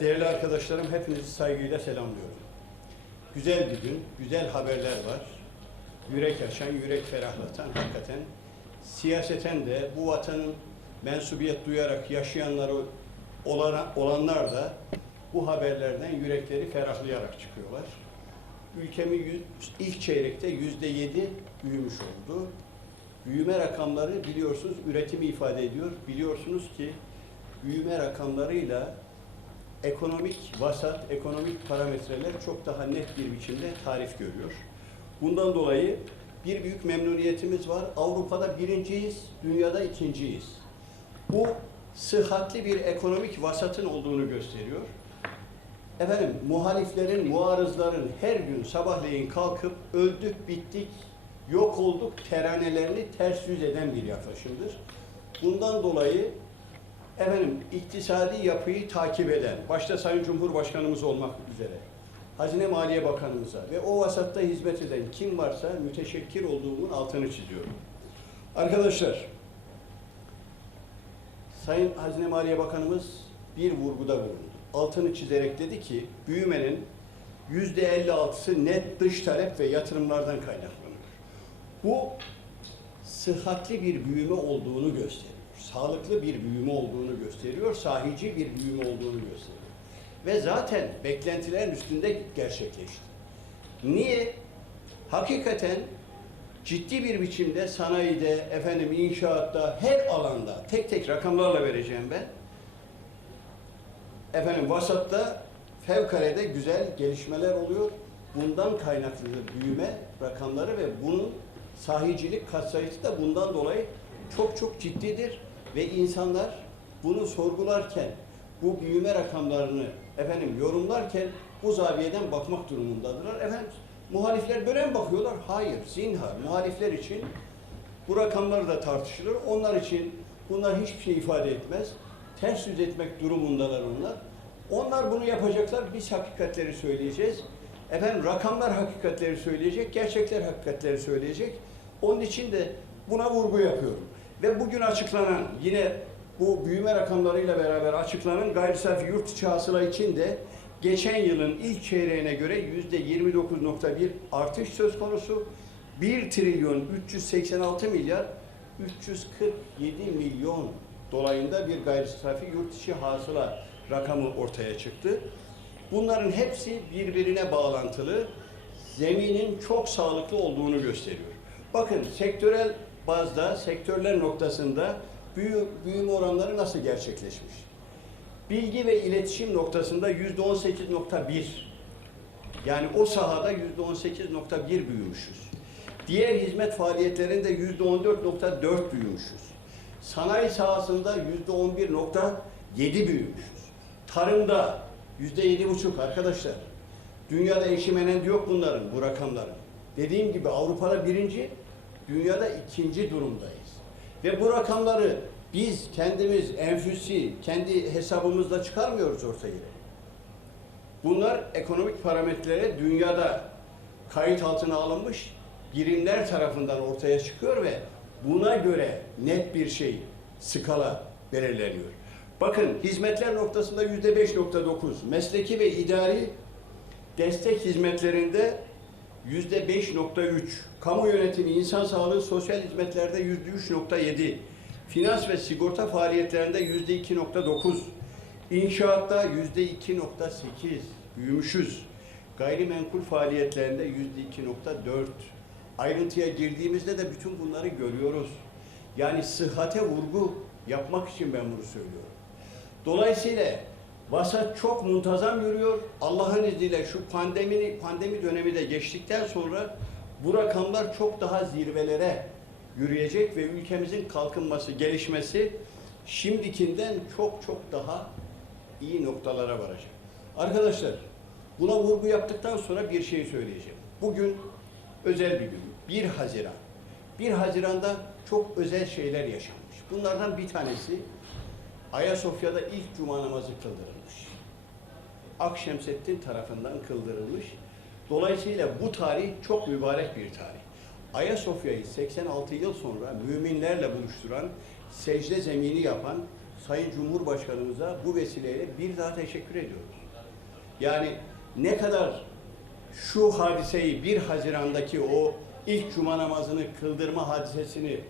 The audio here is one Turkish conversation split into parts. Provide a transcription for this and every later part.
Değerli arkadaşlarım hepinizi saygıyla selamlıyorum. Güzel bir gün, güzel haberler var. Yürek açan, yürek ferahlatan hakikaten. Siyaseten de bu vatanın mensubiyet duyarak yaşayanları olanlar da bu haberlerden yürekleri ferahlayarak çıkıyorlar. Ülkemi ilk çeyrekte yüzde yedi büyümüş oldu. Büyüme rakamları biliyorsunuz üretimi ifade ediyor. Biliyorsunuz ki büyüme rakamlarıyla ekonomik vasat, ekonomik parametreler çok daha net bir biçimde tarif görüyor. Bundan dolayı bir büyük memnuniyetimiz var. Avrupa'da birinciyiz, dünyada ikinciyiz. Bu sıhhatli bir ekonomik vasatın olduğunu gösteriyor. Efendim muhaliflerin, muarızların her gün sabahleyin kalkıp öldük, bittik, yok olduk teranelerini ters yüz eden bir yaklaşımdır. Bundan dolayı efendim iktisadi yapıyı takip eden, başta Sayın Cumhurbaşkanımız olmak üzere, Hazine Maliye Bakanımıza ve o vasatta hizmet eden kim varsa müteşekkir olduğumun altını çiziyorum. Arkadaşlar, Sayın Hazine Maliye Bakanımız bir vurguda bulundu. Altını çizerek dedi ki, büyümenin yüzde 56'sı net dış talep ve yatırımlardan kaynaklanıyor. Bu sıhhatli bir büyüme olduğunu gösteriyor. Sağlıklı bir büyüme olduğunu gösteriyor. Sahici bir büyüme olduğunu gösteriyor. Ve zaten beklentilerin üstünde gerçekleşti. Niye? Hakikaten ciddi bir biçimde sanayide, efendim inşaatta, her alanda tek tek rakamlarla vereceğim ben. Efendim vasatta fevkalade güzel gelişmeler oluyor. Bundan kaynaklı büyüme rakamları ve bunun sahicilik katsayısı da bundan dolayı çok çok ciddidir ve insanlar bunu sorgularken bu büyüme rakamlarını efendim yorumlarken bu zaviyeden bakmak durumundadırlar. Efendim muhalifler böyle mi bakıyorlar? Hayır, zinhar. Muhalifler için bu rakamlar da tartışılır. Onlar için bunlar hiçbir şey ifade etmez. Ters yüz etmek durumundalar onlar. Onlar bunu yapacaklar. Biz hakikatleri söyleyeceğiz. Efendim rakamlar hakikatleri söyleyecek, gerçekler hakikatleri söyleyecek. Onun için de buna vurgu yapıyorum. Ve bugün açıklanan yine bu büyüme rakamlarıyla beraber açıklanan gayri safi yurt içi hasıla için de geçen yılın ilk çeyreğine göre yüzde 29.1 artış söz konusu. 1 trilyon 386 milyar 347 milyon dolayında bir gayri safi yurt içi hasıla rakamı ortaya çıktı. Bunların hepsi birbirine bağlantılı, zeminin çok sağlıklı olduğunu gösteriyor. Bakın sektörel bazda, sektörler noktasında büyü, büyüme oranları nasıl gerçekleşmiş? Bilgi ve iletişim noktasında yüzde 18.1 yani o sahada yüzde 18.1 büyümüşüz. Diğer hizmet faaliyetlerinde yüzde 14.4 büyümüşüz. Sanayi sahasında yüzde 11.7 büyümüşüz. Tarımda yüzde yedi buçuk arkadaşlar. Dünyada eşi menendi yok bunların, bu rakamların. Dediğim gibi Avrupa'da birinci, dünyada ikinci durumdayız. Ve bu rakamları biz kendimiz enfüsi, kendi hesabımızla çıkarmıyoruz ortaya. Bunlar ekonomik parametrelere dünyada kayıt altına alınmış birimler tarafından ortaya çıkıyor ve buna göre net bir şey, skala belirleniyor. Bakın hizmetler noktasında yüzde 5.9, mesleki ve idari destek hizmetlerinde yüzde 5.3, kamu yönetimi, insan sağlığı, sosyal hizmetlerde yüzde 3.7, finans ve sigorta faaliyetlerinde yüzde 2.9, inşaatta yüzde 2.8 büyümüşüz. Gayrimenkul faaliyetlerinde yüzde 2.4. Ayrıntıya girdiğimizde de bütün bunları görüyoruz. Yani sıhhate vurgu yapmak için ben bunu söylüyorum. Dolayısıyla vasat çok muntazam yürüyor. Allah'ın izniyle şu pandemi pandemi dönemi de geçtikten sonra bu rakamlar çok daha zirvelere yürüyecek ve ülkemizin kalkınması, gelişmesi şimdikinden çok çok daha iyi noktalara varacak. Arkadaşlar buna vurgu yaptıktan sonra bir şey söyleyeceğim. Bugün özel bir gün. 1 Haziran. 1 Haziran'da çok özel şeyler yaşanmış. Bunlardan bir tanesi Ayasofya'da ilk cuma namazı kıldırılmış. Akşemseddin tarafından kıldırılmış. Dolayısıyla bu tarih çok mübarek bir tarih. Ayasofya'yı 86 yıl sonra müminlerle buluşturan, secde zemini yapan Sayın Cumhurbaşkanımıza bu vesileyle bir daha teşekkür ediyoruz. Yani ne kadar şu hadiseyi 1 Haziran'daki o ilk cuma namazını kıldırma hadisesini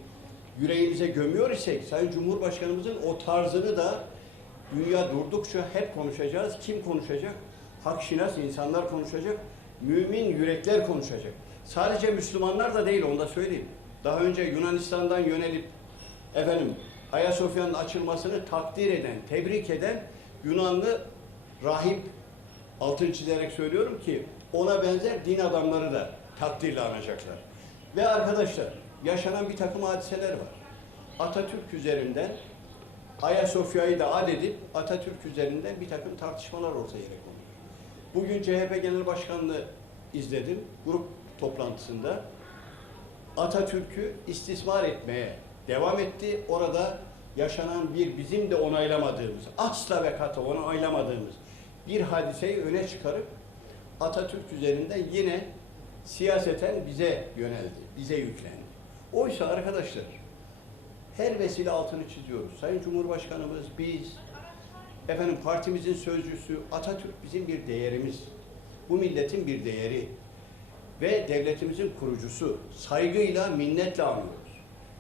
yüreğimize gömüyor isek Sayın Cumhurbaşkanımızın o tarzını da dünya durdukça hep konuşacağız. Kim konuşacak? Hakşinas insanlar konuşacak. Mümin yürekler konuşacak. Sadece Müslümanlar da değil onu da söyleyeyim. Daha önce Yunanistan'dan yönelip efendim Ayasofya'nın açılmasını takdir eden, tebrik eden Yunanlı rahip altın çizerek söylüyorum ki ona benzer din adamları da takdirle anacaklar. Ve arkadaşlar yaşanan bir takım hadiseler var. Atatürk üzerinden Ayasofya'yı da ad edip Atatürk üzerinden bir takım tartışmalar ortaya konuyor. Bugün CHP Genel Başkanlığı izledim grup toplantısında. Atatürk'ü istismar etmeye devam etti. Orada yaşanan bir bizim de onaylamadığımız, asla ve kata onaylamadığımız bir hadiseyi öne çıkarıp Atatürk üzerinden yine siyaseten bize yöneldi, bize yüklendi. Oysa arkadaşlar her vesile altını çiziyoruz. Sayın Cumhurbaşkanımız, biz, efendim partimizin sözcüsü, Atatürk bizim bir değerimiz. Bu milletin bir değeri ve devletimizin kurucusu. Saygıyla, minnetle anıyoruz.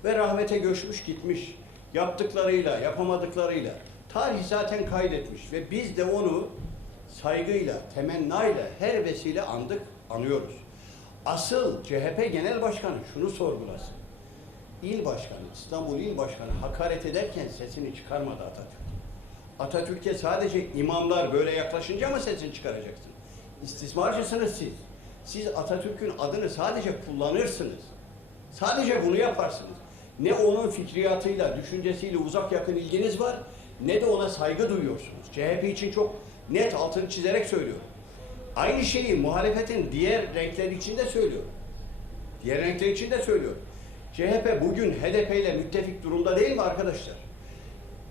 Ve rahmete göçmüş gitmiş. Yaptıklarıyla, yapamadıklarıyla. Tarih zaten kaydetmiş ve biz de onu saygıyla, temennayla her vesile andık, anıyoruz. Asıl CHP Genel Başkanı şunu sorgulasın. İl Başkanı, İstanbul İl Başkanı hakaret ederken sesini çıkarmadı Atatürk. Atatürk'e sadece imamlar böyle yaklaşınca mı sesini çıkaracaksın? İstismarcısınız siz. Siz Atatürk'ün adını sadece kullanırsınız. Sadece bunu yaparsınız. Ne onun fikriyatıyla, düşüncesiyle uzak yakın ilginiz var, ne de ona saygı duyuyorsunuz. CHP için çok net altını çizerek söylüyorum. Aynı şeyi muhalefetin diğer renkleri için de söylüyorum. Diğer renkler için de söylüyorum. CHP bugün HDP ile müttefik durumda değil mi arkadaşlar?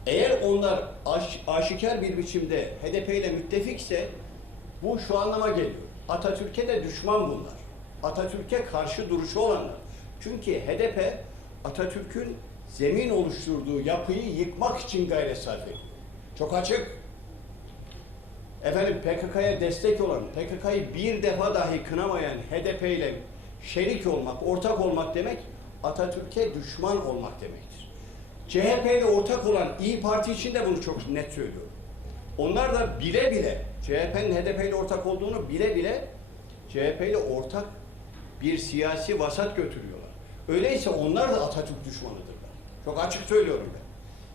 Eğer onlar aş- aşikar bir biçimde HDP ile müttefikse bu şu anlama geliyor. Atatürk'e de düşman bunlar. Atatürk'e karşı duruşu olanlar. Çünkü HDP Atatürk'ün zemin oluşturduğu yapıyı yıkmak için gayret sarf ediyor. Çok açık. Efendim PKK'ya destek olan, PKK'yı bir defa dahi kınamayan HDP ile şerik olmak, ortak olmak demek Atatürk'e düşman olmak demektir. CHP ile ortak olan İyi Parti için de bunu çok net söylüyorum. Onlar da bile bile CHP'nin HDP ile ortak olduğunu bile bile CHP ile ortak bir siyasi vasat götürüyorlar. Öyleyse onlar da Atatürk düşmanıdırlar. Çok açık söylüyorum ben.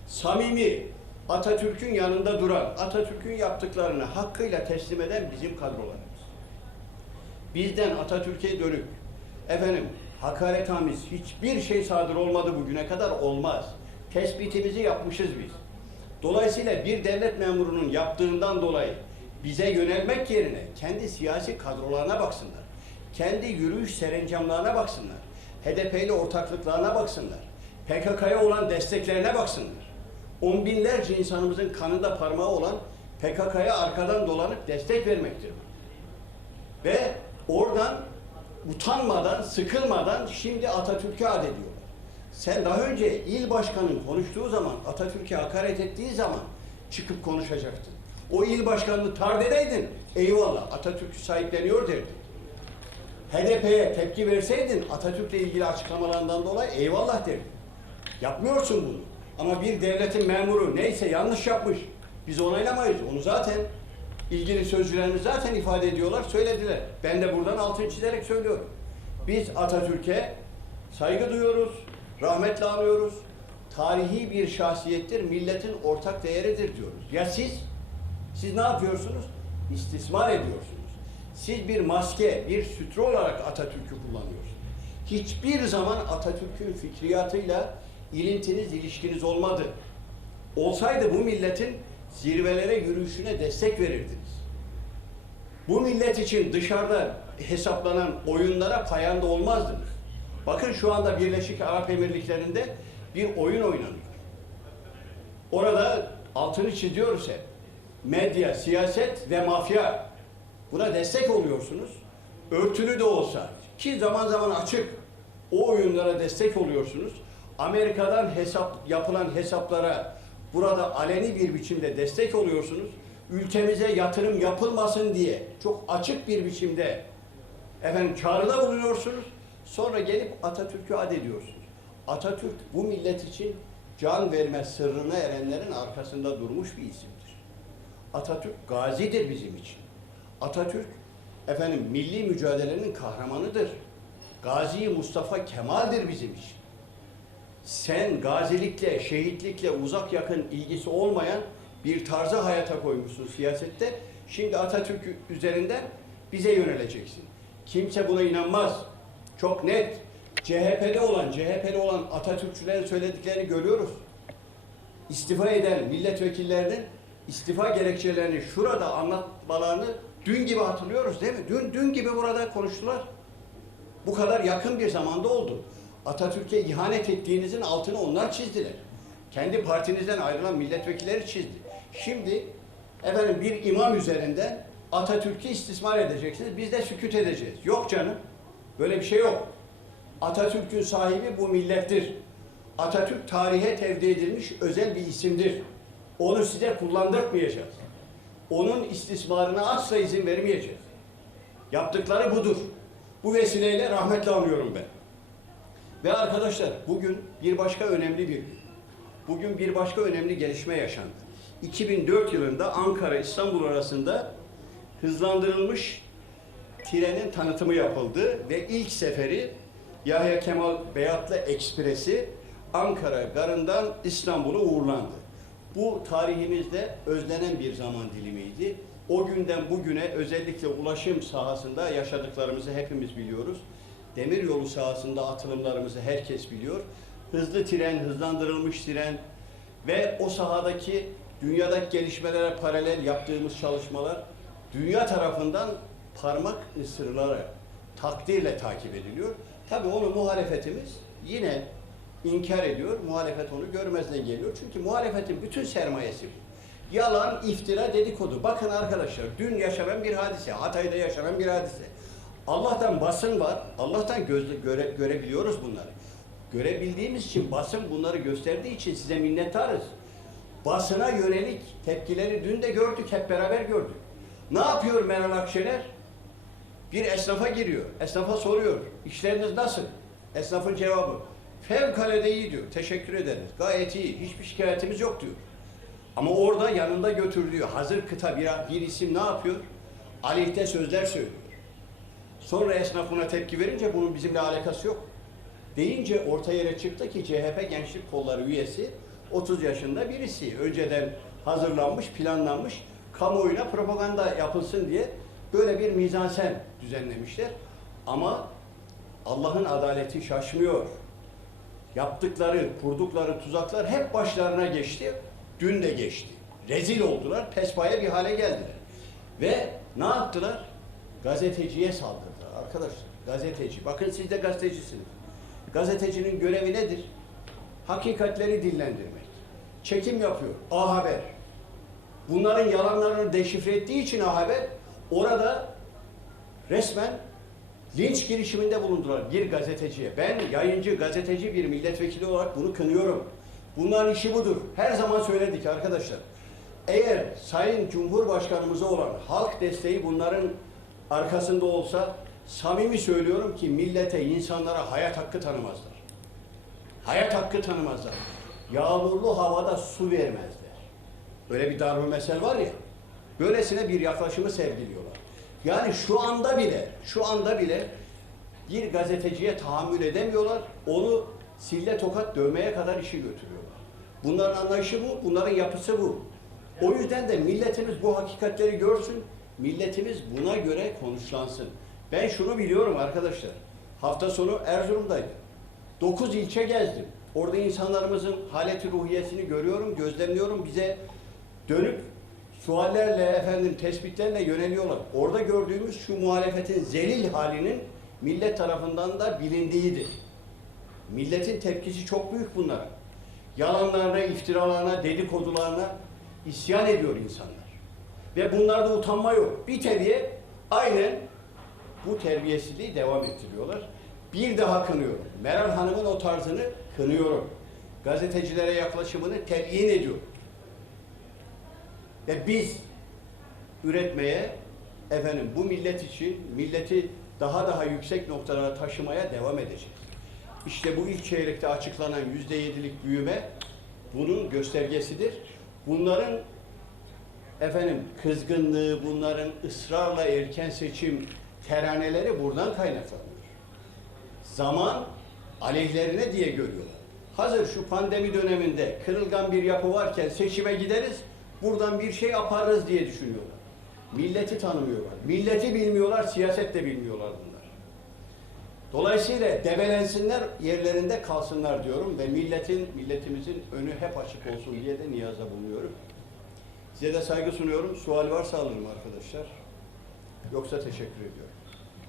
Samimi, Atatürk'ün yanında duran, Atatürk'ün yaptıklarını hakkıyla teslim eden bizim kadrolarımız. Bizden Atatürk'e dönük, efendim hakaretamiz hiçbir şey sadır olmadı bugüne kadar olmaz. Tespitimizi yapmışız biz. Dolayısıyla bir devlet memurunun yaptığından dolayı bize yönelmek yerine kendi siyasi kadrolarına baksınlar. Kendi yürüyüş serencamlarına baksınlar. HDP ile ortaklıklarına baksınlar. PKK'ya olan desteklerine baksınlar. On binlerce insanımızın kanında parmağı olan PKK'ya arkadan dolanıp destek vermektir. Ve oradan utanmadan, sıkılmadan şimdi Atatürk'e ad ediyorlar. Sen daha önce il başkanın konuştuğu zaman, Atatürk'e hakaret ettiği zaman çıkıp konuşacaktın. O il başkanını tard edeydin, eyvallah Atatürk'ü sahipleniyor derdin. HDP'ye tepki verseydin Atatürk'le ilgili açıklamalarından dolayı eyvallah derdin. Yapmıyorsun bunu. Ama bir devletin memuru neyse yanlış yapmış. Biz onaylamayız. Onu zaten ilgili sözcülerimiz zaten ifade ediyorlar, söylediler. Ben de buradan altını çizerek söylüyorum. Biz Atatürk'e saygı duyuyoruz, rahmetle anıyoruz. Tarihi bir şahsiyettir, milletin ortak değeridir diyoruz. Ya siz? Siz ne yapıyorsunuz? İstismar ediyorsunuz. Siz bir maske, bir sütre olarak Atatürk'ü kullanıyorsunuz. Hiçbir zaman Atatürk'ün fikriyatıyla ilintiniz, ilişkiniz olmadı. Olsaydı bu milletin zirvelere yürüyüşüne destek verirdiniz. Bu millet için dışarıda hesaplanan oyunlara payanda olmazdınız. Bakın şu anda Birleşik Arap Emirlikleri'nde bir oyun oynanıyor. Orada altını çiziyoruz hep. Medya, siyaset ve mafya buna destek oluyorsunuz. Örtülü de olsa ki zaman zaman açık o oyunlara destek oluyorsunuz. Amerika'dan hesap yapılan hesaplara burada aleni bir biçimde destek oluyorsunuz. Ülkemize yatırım yapılmasın diye çok açık bir biçimde efendim çağrıda bulunuyorsunuz. Sonra gelip Atatürk'ü ad ediyorsunuz. Atatürk bu millet için can verme sırrına erenlerin arkasında durmuş bir isimdir. Atatürk gazidir bizim için. Atatürk efendim milli mücadelenin kahramanıdır. Gazi Mustafa Kemal'dir bizim için. Sen gazilikle, şehitlikle uzak yakın ilgisi olmayan bir tarzı hayata koymuşsun siyasette. Şimdi Atatürk üzerinden bize yöneleceksin. Kimse buna inanmaz. Çok net. CHP'de olan, CHP'li olan Atatürkçülerin söylediklerini görüyoruz. İstifa eden milletvekillerinin istifa gerekçelerini şurada anlatmalarını dün gibi hatırlıyoruz değil mi? Dün dün gibi burada konuştular. Bu kadar yakın bir zamanda oldu. Atatürk'e ihanet ettiğinizin altını onlar çizdiler. Kendi partinizden ayrılan milletvekilleri çizdi. Şimdi efendim bir imam üzerinden Atatürk'ü istismar edeceksiniz. Biz de sükut edeceğiz. Yok canım. Böyle bir şey yok. Atatürk'ün sahibi bu millettir. Atatürk tarihe tevdi edilmiş özel bir isimdir. Onu size kullandırmayacağız. Onun istismarına asla izin vermeyeceğiz. Yaptıkları budur. Bu vesileyle rahmetle anıyorum ben. Ve arkadaşlar bugün bir başka önemli bir gün. Bugün bir başka önemli gelişme yaşandı. 2004 yılında Ankara İstanbul arasında hızlandırılmış trenin tanıtımı yapıldı ve ilk seferi Yahya Kemal Beyatlı Ekspresi Ankara garından İstanbul'a uğurlandı. Bu tarihimizde özlenen bir zaman dilimiydi. O günden bugüne özellikle ulaşım sahasında yaşadıklarımızı hepimiz biliyoruz. Demiryolu sahasında atılımlarımızı herkes biliyor. Hızlı tren, hızlandırılmış tren ve o sahadaki dünyadaki gelişmelere paralel yaptığımız çalışmalar dünya tarafından parmak ısırılarak takdirle takip ediliyor. Tabii onu muhalefetimiz yine inkar ediyor. Muhalefet onu görmezden geliyor. Çünkü muhalefetin bütün sermayesi bu. Yalan, iftira, dedikodu. Bakın arkadaşlar dün yaşanan bir hadise, Hatay'da yaşanan bir hadise. Allah'tan basın var. Allah'tan gözle, göre, görebiliyoruz bunları. Görebildiğimiz için basın bunları gösterdiği için size minnettarız. Basına yönelik tepkileri dün de gördük, hep beraber gördük. Ne yapıyor Meral Akşener? Bir esnafa giriyor. Esnafa soruyor. İşleriniz nasıl? Esnafın cevabı. Fevkalade iyi diyor. Teşekkür ederiz. Gayet iyi. Hiçbir şikayetimiz yok diyor. Ama orada yanında götürdüğü hazır kıta bir, bir isim ne yapıyor? Aleyhte sözler söylüyor. Sonra esnaf buna tepki verince bunun bizimle alakası yok. Deyince orta yere çıktı ki CHP Gençlik Kolları üyesi 30 yaşında birisi. Önceden hazırlanmış, planlanmış, kamuoyuna propaganda yapılsın diye böyle bir mizansen düzenlemişler. Ama Allah'ın adaleti şaşmıyor. Yaptıkları, kurdukları tuzaklar hep başlarına geçti. Dün de geçti. Rezil oldular, pespaya bir hale geldiler. Ve ne yaptılar? Gazeteciye saldırdılar arkadaşlar. Gazeteci. Bakın siz de gazetecisiniz. Gazetecinin görevi nedir? Hakikatleri dillendirmek. Çekim yapıyor. A Haber. Bunların yalanlarını deşifre ettiği için A Haber orada resmen linç girişiminde bulundular bir gazeteciye. Ben yayıncı, gazeteci bir milletvekili olarak bunu kınıyorum. Bunların işi budur. Her zaman söyledik arkadaşlar. Eğer Sayın Cumhurbaşkanımıza olan halk desteği bunların arkasında olsa samimi söylüyorum ki millete, insanlara hayat hakkı tanımazlar. Hayat hakkı tanımazlar. Yağmurlu havada su vermezler. Böyle bir darbe mesel var ya. Böylesine bir yaklaşımı sergiliyorlar. Yani şu anda bile, şu anda bile bir gazeteciye tahammül edemiyorlar. Onu sille tokat dövmeye kadar işi götürüyorlar. Bunların anlayışı bu, bunların yapısı bu. O yüzden de milletimiz bu hakikatleri görsün, milletimiz buna göre konuşlansın. Ben şunu biliyorum arkadaşlar. Hafta sonu Erzurum'daydım. 9 ilçe gezdim. Orada insanlarımızın haleti ruhiyesini görüyorum, gözlemliyorum. Bize dönüp suallerle, efendim tespitlerle yöneliyorlar. Orada gördüğümüz şu muhalefetin zelil halinin millet tarafından da bilindiğidir. Milletin tepkisi çok büyük bunlara. Yalanlarına, iftiralarına, dedikodularına isyan ediyor insanlar. Ve bunlarda utanma yok. Bir teviye aynen bu terbiyesizliği devam ettiriyorlar. Bir daha kınıyorum. Meral Hanım'ın o tarzını kınıyorum. Gazetecilere yaklaşımını tebyin ediyor. Ve biz üretmeye, efendim bu millet için, milleti daha daha yüksek noktalara taşımaya devam edeceğiz. İşte bu ilk çeyrekte açıklanan yüzde yedilik büyüme bunun göstergesidir. Bunların efendim kızgınlığı, bunların ısrarla erken seçim teraneleri buradan kaynaklanıyor. Zaman aleyhlerine diye görüyorlar. Hazır şu pandemi döneminde kırılgan bir yapı varken seçime gideriz, buradan bir şey yaparız diye düşünüyorlar. Milleti tanımıyorlar. Milleti bilmiyorlar, siyaset de bilmiyorlar bunlar. Dolayısıyla debelensinler, yerlerinde kalsınlar diyorum ve milletin, milletimizin önü hep açık olsun diye de niyaza bulunuyorum. Size de saygı sunuyorum. Sual varsa alırım arkadaşlar. Yoksa teşekkür ediyorum.